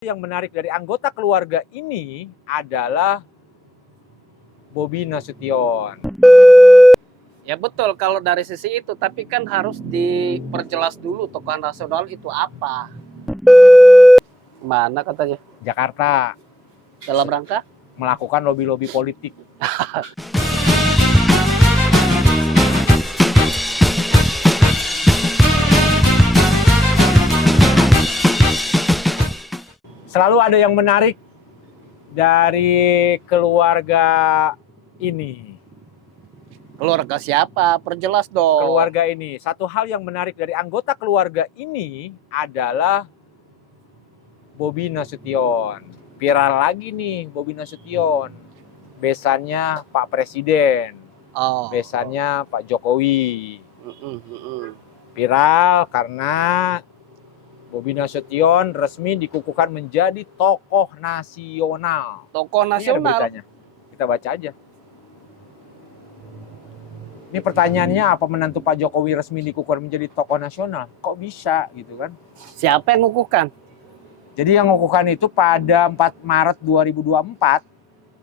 Yang menarik dari anggota keluarga ini adalah Bobi Nasution. Ya betul kalau dari sisi itu, tapi kan harus diperjelas dulu tokoh nasional itu apa. Mana katanya? Jakarta Dalam rangka? melakukan lobi-lobi politik. Selalu ada yang menarik dari keluarga ini. Keluarga siapa? Perjelas dong. Keluarga ini. Satu hal yang menarik dari anggota keluarga ini adalah Bobi Nasution. Viral lagi nih Bobi Nasution. Besannya Pak Presiden. Besannya Pak Jokowi. Viral karena Bobi Nasution resmi dikukuhkan menjadi tokoh nasional. Tokoh nasional. Kita baca aja. Ini pertanyaannya, apa menantu Pak Jokowi resmi dikukuhkan menjadi tokoh nasional? Kok bisa gitu kan? Siapa yang mengukuhkan? Jadi yang mengukuhkan itu pada 4 Maret 2024,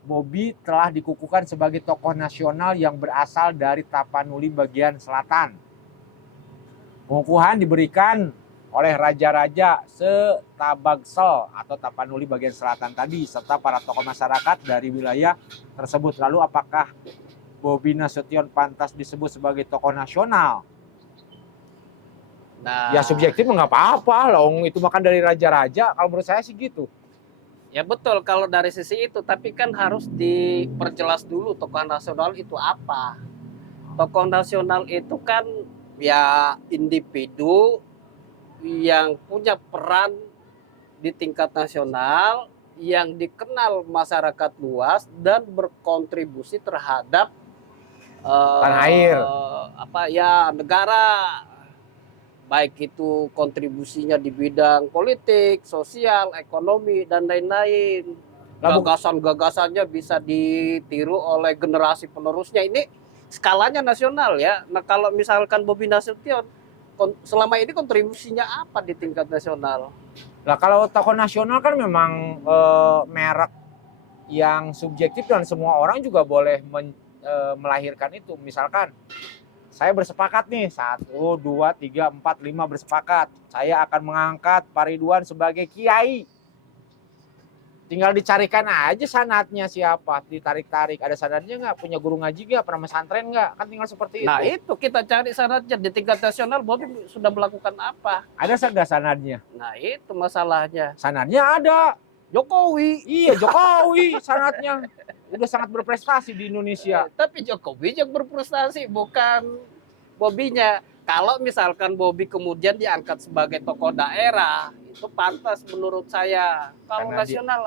Bobi telah dikukuhkan sebagai tokoh nasional yang berasal dari Tapanuli bagian selatan. Pengukuhan diberikan oleh raja-raja se-Tabagsel atau Tapanuli bagian selatan tadi, serta para tokoh masyarakat dari wilayah tersebut. Lalu apakah Bobi Nasution pantas disebut sebagai tokoh nasional? Nah, ya subjektif nggak apa-apa loh, itu makan dari raja-raja, kalau menurut saya sih gitu. Ya betul kalau dari sisi itu, tapi kan harus diperjelas dulu tokoh nasional itu apa. Tokoh nasional itu kan ya individu yang punya peran di tingkat nasional, yang dikenal masyarakat luas dan berkontribusi terhadap tanah air, negara, baik itu kontribusinya di bidang politik, sosial, ekonomi dan lain-lain. Gagasan-gagasannya bisa ditiru oleh generasi penerusnya. Ini skalanya nasional ya. Nah kalau misalkan Bobi Nasution selama ini kontribusinya apa di tingkat nasional? Nah kalau tokoh nasional kan memang merek yang subjektif dan semua orang juga boleh melahirkan itu. Misalkan saya bersepakat nih, 1, 2, 3, 4, 5 bersepakat. Saya akan mengangkat Pak Ridwan sebagai kiai. Tinggal dicarikan aja sanadnya siapa, ditarik-tarik. Ada sanadnya nggak? Punya guru ngaji nggak? Pernah pesantren nggak? Kan tinggal seperti itu. Nah itu kita cari sanadnya. Di tingkat nasional Bobi sudah melakukan apa? Ada nggak sanadnya? Nah itu masalahnya. Sanadnya ada. Jokowi. Iya Jokowi sanadnya. Udah sangat berprestasi di Indonesia. Tapi Jokowi yang berprestasi, bukan Bobinya. Kalau misalkan Bobi kemudian diangkat sebagai tokoh daerah, itu pantas menurut saya. Kalau nasional,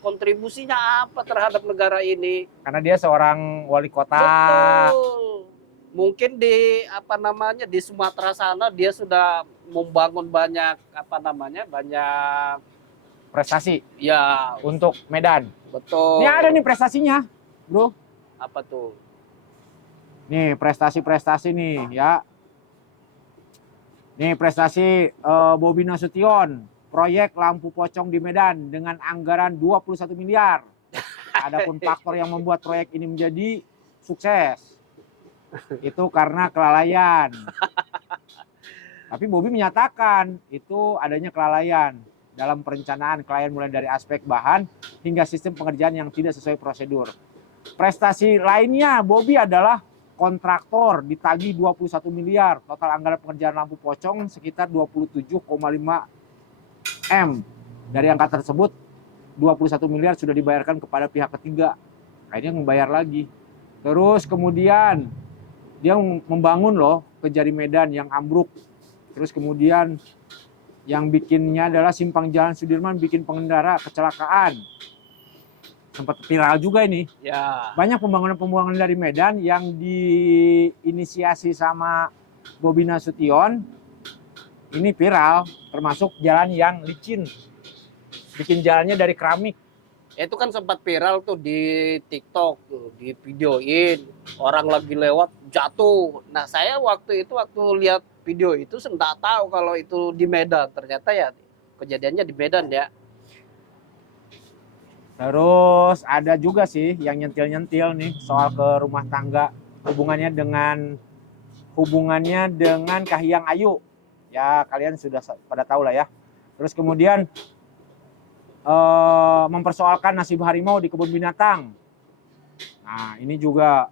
kontribusinya apa terhadap negara ini? Karena dia seorang wali kota. Betul. Mungkin di di Sumatera sana dia sudah membangun banyak banyak prestasi. Ya, untuk Medan. Betul. Ini ada nih prestasinya, bro. Apa tuh? Nih prestasi-prestasi nih ya. Nih prestasi Bobi Nasution, proyek lampu pocong di Medan dengan anggaran 21 miliar. Adapun faktor yang membuat proyek ini menjadi sukses itu karena kelalaian. Tapi Bobi menyatakan itu adanya kelalaian dalam perencanaan, kelalaian mulai dari aspek bahan hingga sistem pengerjaan yang tidak sesuai prosedur. Prestasi lainnya Bobi adalah kontraktor ditagih 21 miliar, total anggaran pengerjaan lampu pocong sekitar 27,5 M. Dari angka tersebut 21 miliar sudah dibayarkan kepada pihak ketiga. Kayaknya membayar lagi. Terus kemudian dia membangun loh Kejari Medan yang ambruk. Terus kemudian yang bikinnya adalah simpang jalan Sudirman bikin pengendara kecelakaan. Sempat viral juga ini. Ya. Banyak pembangunan dari Medan yang diinisiasi sama Bobi Nasution. Ini viral, termasuk jalan yang licin. Bikin jalannya dari keramik. Itu kan sempat viral tuh di TikTok, tuh, di videoin. Orang lagi lewat jatuh. Nah saya waktu lihat video itu saya nggak tahu kalau itu di Medan. Ternyata ya kejadiannya di Medan ya. Terus ada juga sih yang nyentil-nyentil nih soal ke rumah tangga, hubungannya dengan Kahiyang Ayu. Ya kalian sudah pada tahu lah ya. Terus kemudian mempersoalkan nasib harimau di kebun binatang. Nah ini juga.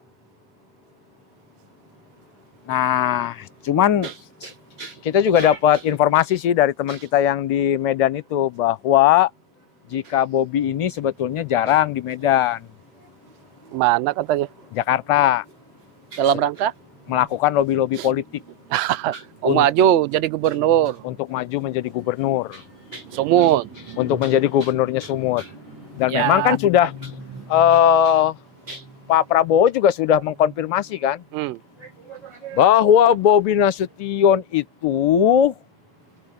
Nah cuman kita juga dapat informasi sih dari teman kita yang di Medan itu bahwa jika Bobby ini sebetulnya jarang di Medan, Mana katanya? Jakarta, Dalam rangka? melakukan lobi-lobi politik Maju jadi gubernur untuk maju menjadi gubernur, Sumut. untuk menjadi gubernurnya Sumut. Dan Ya. memang kan sudah Pak Prabowo juga sudah mengkonfirmasi kan bahwa Bobi Nasution itu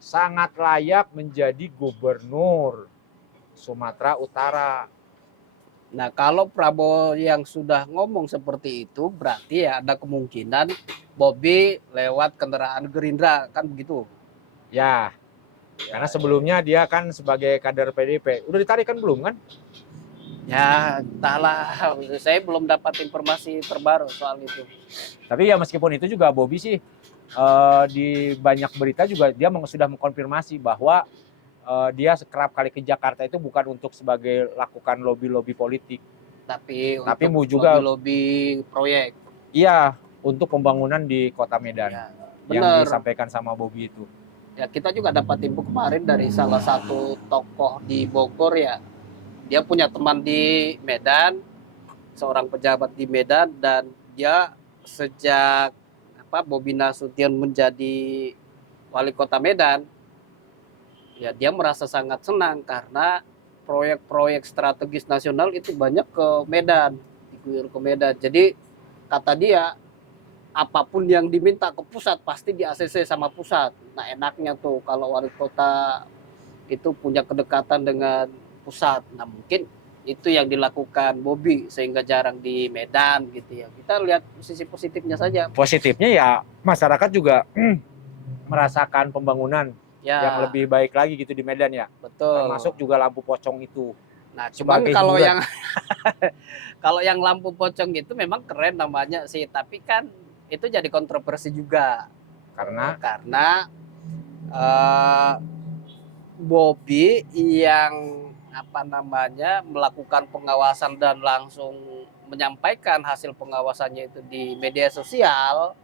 sangat layak menjadi gubernur Sumatera Utara. Nah, kalau Prabowo yang sudah ngomong seperti itu, berarti ya ada kemungkinan Bobi lewat kendaraan Gerindra, kan begitu? Ya, karena sebelumnya dia kan sebagai kader PDIP. Udah ditarik kan belum kan? Ya, entahlah. Saya belum dapat informasi terbaru soal itu. Tapi ya meskipun itu juga Bobi sih di banyak berita juga dia sudah mengkonfirmasi bahwa dia kerap kali ke Jakarta itu bukan untuk sebagai lakukan lobi-lobi politik. Tapi Tapi untuk juga lobby proyek. Iya, untuk pembangunan di Kota Medan Ya, yang benar. disampaikan sama Bobi itu. Ya, kita juga dapat info kemarin dari salah satu tokoh di Bogor ya. Dia punya teman di Medan, seorang pejabat di Medan, dan dia sejak Bobi Nasution menjadi wali kota Medan, ya dia merasa sangat senang karena proyek-proyek strategis nasional itu banyak ke Medan, diguyur ke Medan. Jadi kata dia, apapun yang diminta ke pusat pasti di ACC sama pusat. Nah enaknya tuh kalau wali kota itu punya kedekatan dengan pusat. Nah mungkin itu yang dilakukan Bobi sehingga jarang di Medan gitu ya. Kita lihat sisi positifnya saja. Positifnya ya masyarakat juga merasakan pembangunan Ya, yang lebih baik lagi gitu di Medan ya. betul. Termasuk juga lampu pocong itu. Nah, cuman Sebagai kalau hiburan. yang kalau yang lampu pocong gitu memang keren namanya sih, tapi kan itu jadi kontroversi juga. Karena Bobi yang melakukan pengawasan dan langsung menyampaikan hasil pengawasannya itu di media sosial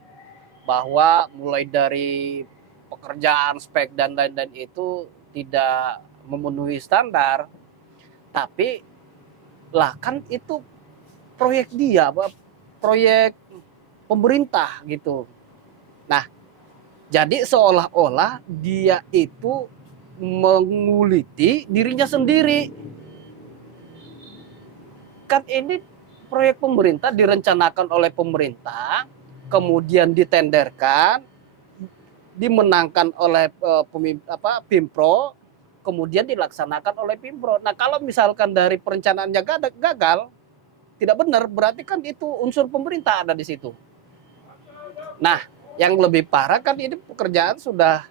bahwa mulai dari pekerjaan spek dan lain-lain itu tidak memenuhi standar. Tapi lah kan itu proyek dia, proyek pemerintah gitu. Nah, jadi seolah-olah dia itu menguliti dirinya sendiri. Kan ini proyek pemerintah direncanakan oleh pemerintah, kemudian ditenderkan, dimenangkan oleh Pimpro, kemudian dilaksanakan oleh Pimpro. Nah, kalau misalkan dari perencanaannya gagal, tidak benar, berarti kan itu unsur pemerintah ada di situ. Nah, yang lebih parah kan ini pekerjaan sudah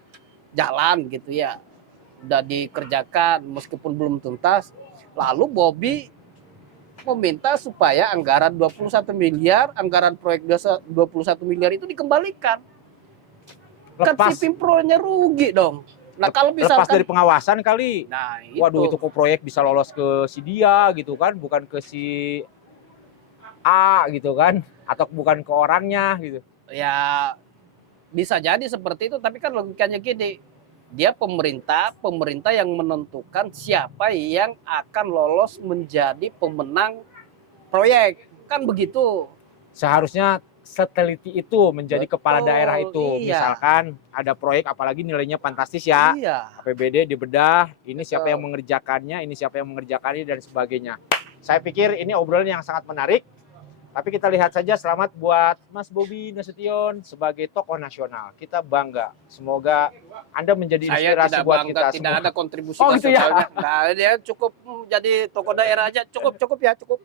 jalan gitu ya. Sudah dikerjakan meskipun belum tuntas. Lalu Bobi meminta supaya anggaran 21 miliar, anggaran proyek 21 miliar itu dikembalikan. Kan si Pimpro-nya rugi dong. Nah, kalau misalkan lepas dari pengawasan kali. Nah, waduh itu kok proyek bisa lolos ke si dia gitu kan, bukan ke si A gitu kan, atau bukan ke orangnya gitu. Ya bisa jadi seperti itu, tapi kan logikanya gini, dia pemerintah yang menentukan siapa yang akan lolos menjadi pemenang proyek, kan begitu. Seharusnya seteliti itu menjadi kepala daerah itu. Iya. Misalkan ada proyek apalagi nilainya fantastis ya, Iya. APBD dibedah, ini siapa yang mengerjakannya, ini siapa yang mengerjakannya dan sebagainya. Saya pikir ini obrolan yang sangat menarik. Tapi kita lihat saja, selamat buat Mas Bobi Nasution sebagai tokoh nasional. Kita bangga. Semoga Anda menjadi inspirasi buat kita tidak semua. ada kontribusi gitu ya. Nah, dia cukup jadi tokoh daerah aja, cukup ya. Cukup.